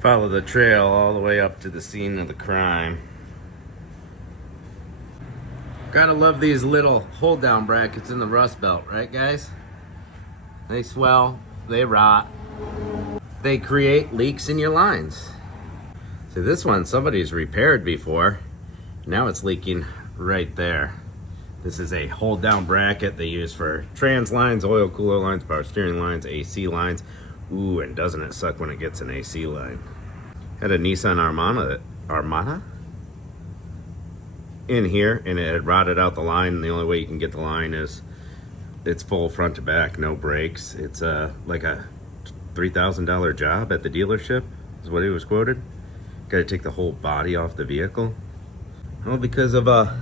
Follow the trail all the way up to the scene of the crime. Gotta love these little hold down brackets in the rust belt, right guys? They swell, they rot, they create leaks in your lines. See, this one somebody's repaired before. Now it's leaking right there. This is a hold down bracket they use for trans lines, oil cooler lines, power steering lines, AC lines. Ooh, and doesn't it suck when it gets an AC line? Had a Nissan Armada in here, and it had rotted out the line, and the only way you can get the line is it's full front to back, no brakes. It's like a $3,000 job at the dealership is what he was quoted. Got to take the whole body off the vehicle. Well, because of a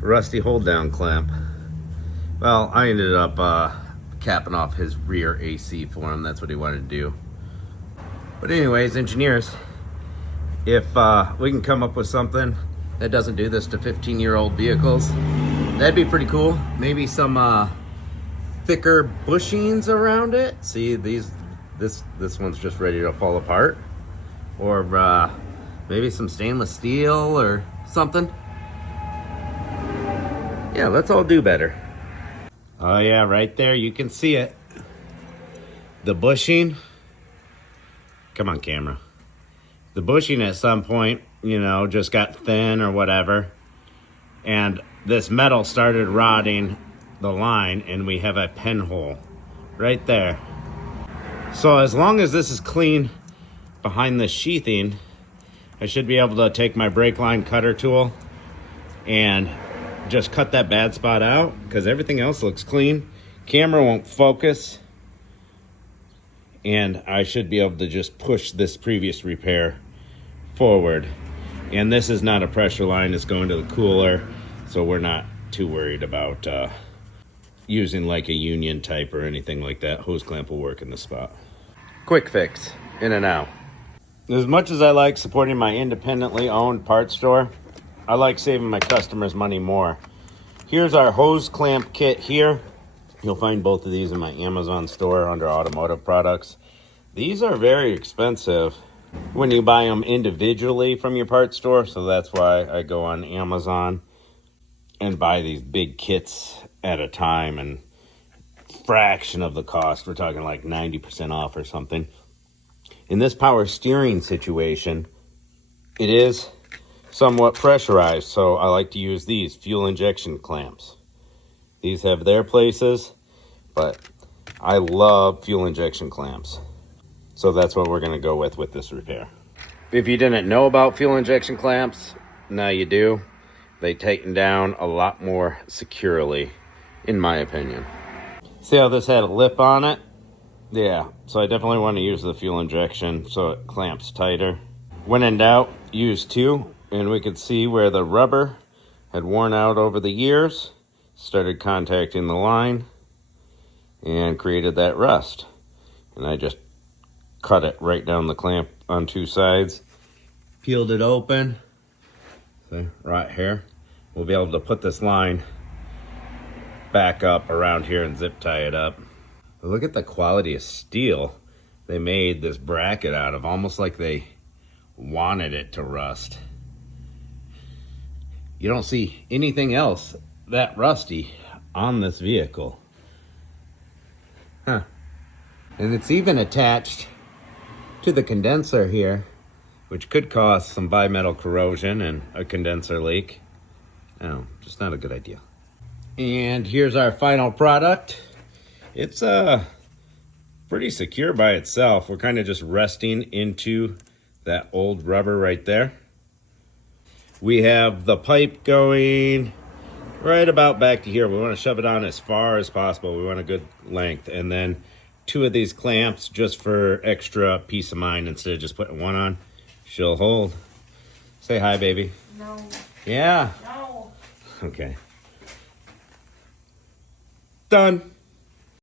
rusty hold down clamp. Well, I ended up capping off his rear AC for him. That's what he wanted to do. But anyways, engineers, if we can come up with something that doesn't do this to 15-year-old vehicles, that'd be pretty cool. Maybe some thicker bushings around it. See, this one's just ready to fall apart. Or maybe some stainless steel or something. Yeah, let's all do better. Oh yeah, right there, you can see it. The bushing. Come on, camera. The bushing at some point, you know, just got thin or whatever. And this metal started rotting the line, and we have a pinhole right there. So as long as this is clean behind the sheathing, I should be able to take my brake line cutter tool and just cut that bad spot out, because everything else looks clean. Camera won't focus, and I should be able to just push this previous repair forward. And this is not a pressure line, it's going to the cooler, so we're not too worried about using like a union type or anything like that. Hose clamp will work in the spot. Quick fix, in and out. As much as I like supporting my independently owned parts store, I like saving my customers money more. Here's our hose clamp kit here. You'll find both of these in my Amazon store under automotive products. These are very expensive when you buy them individually from your parts store, so that's why I go on Amazon and buy these big kits at a time, and fraction of the cost. We're talking like 90% off or something. In this power steering situation, it is somewhat pressurized, so I like to use these fuel injection clamps. These have their places, but I love fuel injection clamps. So that's what we're going to go with this repair. If you didn't know about fuel injection clamps, now you do. They tighten down a lot more securely, in my opinion. See how this had a lip on it? Yeah, so I definitely want to use the fuel injection so it clamps tighter. When in doubt, use 2, and we could see where the rubber had worn out over the years, started contacting the line, and created that rust. And I just cut it right down the clamp on 2 sides, peeled it open. See, right here. We'll be able to put this line back up around here and zip tie it up. Look at the quality of steel they made this bracket out of, almost like they wanted it to rust. You don't see anything else that rusty on this vehicle. Huh. And it's even attached to the condenser here, which could cause some bimetal corrosion and a condenser leak. Oh, just not a good idea. And here's our final product. It's pretty secure by itself. We're kind of just resting into that old rubber right there. We have the pipe going right about back to here. We want to shove it on as far as possible. We want a good length. And then 2 of these clamps just for extra peace of mind instead of just putting 1 on. She'll hold. Say hi, baby. No. Yeah. No. Okay. Done.